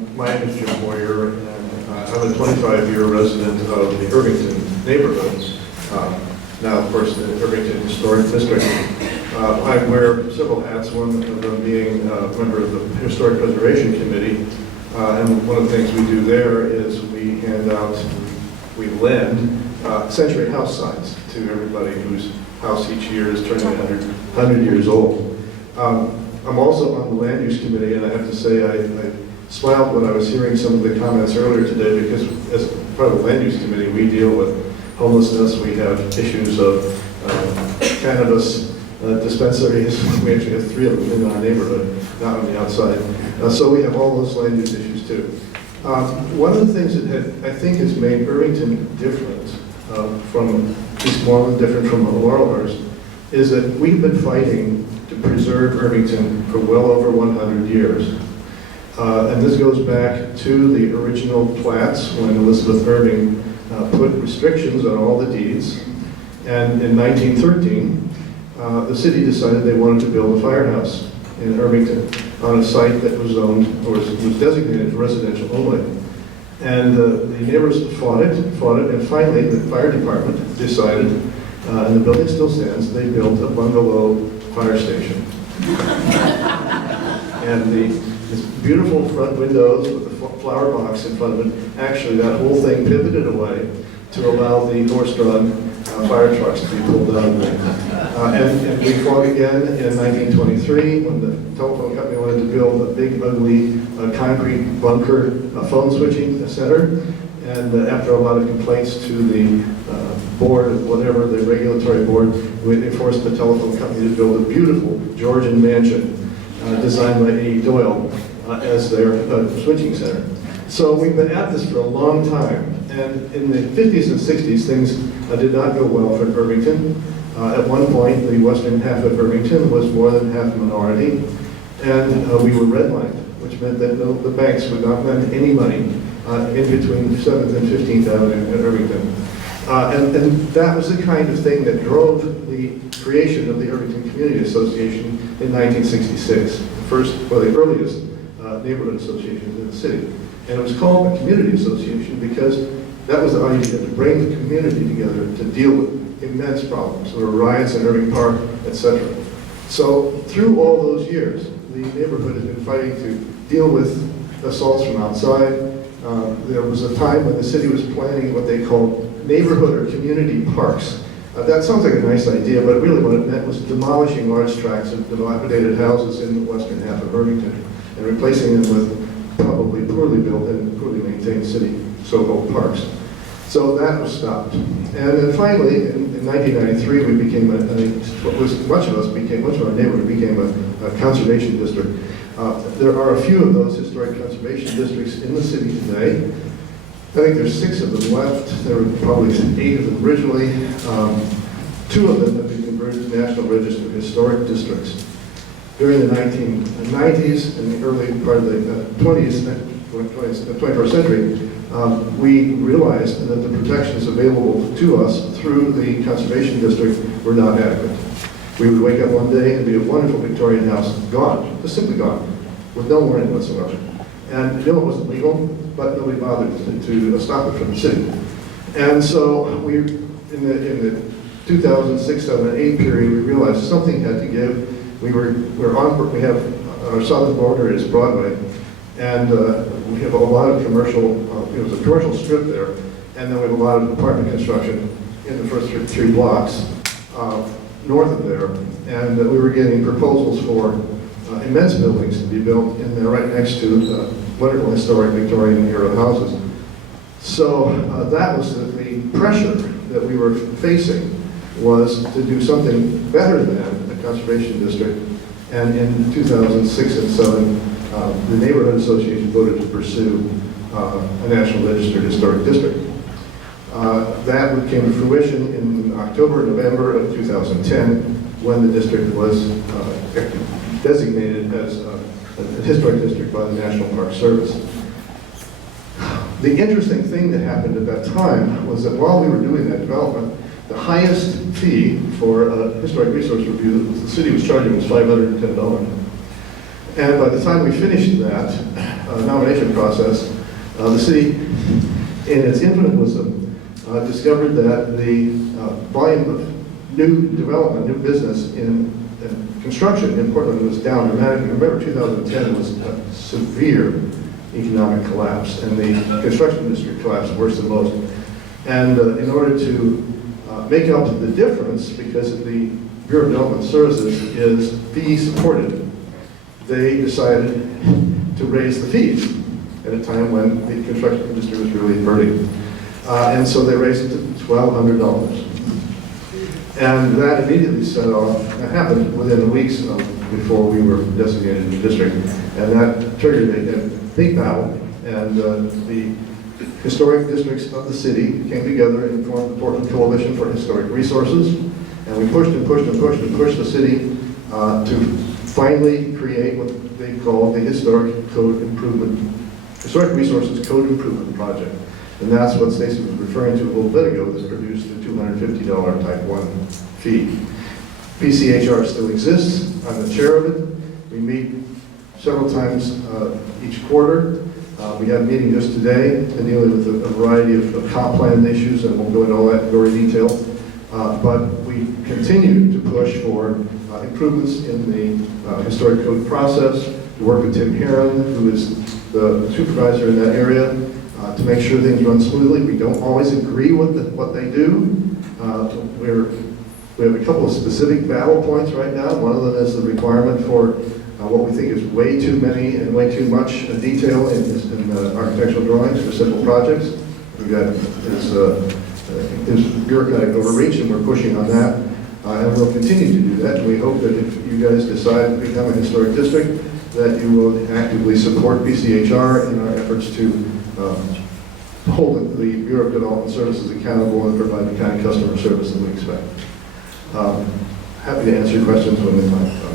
My name is Jim Moyer, and I'm a 25-year resident of the Irvington neighborhood. Now, of course, the Irvington Historic District. I wear several hats, one of them being a member of the Historic Preservation Committee. And one of the things we do there is we lend century house signs to everybody whose house each year is turning 100 years old. I'm also on the Land Use Committee, and I have to say I smiled when I was hearing some of the comments earlier today, because as part of the Land Use Committee, we deal with homelessness. We have issues of cannabis dispensaries. We actually have 3 of them in our neighborhood, not on the outside. So we have all those land use issues too. One of the things that I think has made Irvington different from Eastmoreland, different from Laurelhurst, is that we've been fighting to preserve Irvington for well over 100 years. And this goes back to the original plats when Elizabeth Irving put restrictions on all the deeds. And in 1913, the city decided they wanted to build a firehouse in Irvington on a site that was zoned, or was designated for residential only. And the neighbors fought it, and finally the fire department decided, and the building still stands, they built a bungalow fire station. And this beautiful front windows with the flower box in front of it, actually that whole thing pivoted away to allow the horse-drawn fire trucks to be pulled out of there. And we fought again in 1923 when the telephone company wanted to build a big, ugly concrete bunker phone switching center. And after a lot of complaints to the board, whatever, the regulatory board, we forced the telephone company to build a beautiful Georgian mansion designed by A. Doyle as their switching center. So we've been at this for a long time. And in the 50s and 60s, things did not go well for Irvington. At one point, the western half of Irvington was more than half minority, and we were redlined, which meant that the banks would not lend any money in between 7th and 15th Avenue in Irvington. And that was the kind of thing that drove the creation of the Irvington Community Association in 1966, the earliest neighborhood association in the city. And it was called a community association because that was the idea, to bring the community together to deal with immense problems. There were riots in Irving Park, etc. So through all those years, the neighborhood has been fighting to deal with assaults from outside. There was a time when the city was planning what they called neighborhood or community parks. That sounds like a nice idea, but really what it meant was demolishing large tracts of dilapidated houses in the western half of Irvington and replacing them with probably poorly built and poorly maintained city so-called parks. So that was stopped. And then finally, in 1993, we became much of our neighborhood became a conservation district. There are a few of those historic conservation districts in the city today. I think there's 6 of them left. There were probably 8 of them originally. 2 of them have been converted to National Register of Historic Districts. During the 1990s and the early part of the 21st century, we realized that the protections available to us through the conservation district were not adequate. We would wake up one day and be a wonderful Victorian house gone, just simply gone, with no warning whatsoever. And we knew it wasn't legal, but nobody bothered to stop it from the city. And so we, in the 2006, 7, and 8 period, we realized something had to give. We have our southern border is Broadway, and we have a lot of commercial, there's a commercial strip there, and then we have a lot of apartment construction in the first 3 blocks north of there, and we were getting proposals for immense buildings to be built in there right next to wonderful historic Victorian era houses. So that was the pressure that we were facing, was to do something better than a conservation district. And in 2006 and 7, the Neighborhood Association voted to pursue a National Register Historic District. That came to fruition in October, November of 2010, when the district was designated as a historic district by the National Park Service. The interesting thing that happened at that time was that while we were doing that development, the highest fee for a historic resource review that the city was charging was $510. And by the time we finished that nomination process, the city, in its infinite wisdom, discovered that the volume of new development, new business in construction in Portland was down dramatically. Remember, 2010 was a severe economic collapse, and the construction industry collapsed worse than most. And in order to make up the difference, because the Bureau of Development Services is fee supported, they decided to raise the fees at a time when the construction industry was really hurting. And so they raised it to $1,200. And that immediately set off, that happened within weeks before we were designated in the district. And that triggered a big battle, and the historic districts of the city came together and formed the Portland Coalition for Historic Resources. And we pushed and pushed and pushed and pushed the city to finally create what they call the Historic Resources Code Improvement Project. And that's what Stacy was referring to a little bit ago, that produced the $250 type 1 fee. PCHR still exists. I'm the chair of it. We meet several times each quarter. We had a meeting just today dealing with a variety of comp plan issues, and we'll go into all that in gory detail. But we continue to push for improvements in the historic code process, to work with Tim Heron, who is the supervisor in that area, to make sure things run smoothly. We don't always agree with what they do. We have a couple of specific battle points right now. One of them is the requirement for what we think is way too many and way too much detail in architectural drawings for simple projects. We've got this bureaucratic overreach, and we're pushing on that. And we'll continue to do that. And we hope that if you guys decide to become a historic district, that you will actively support BCHR in our efforts to hold the Bureau of Development Services accountable and provide the kind of customer service that we expect. Happy to answer your questions when the time comes.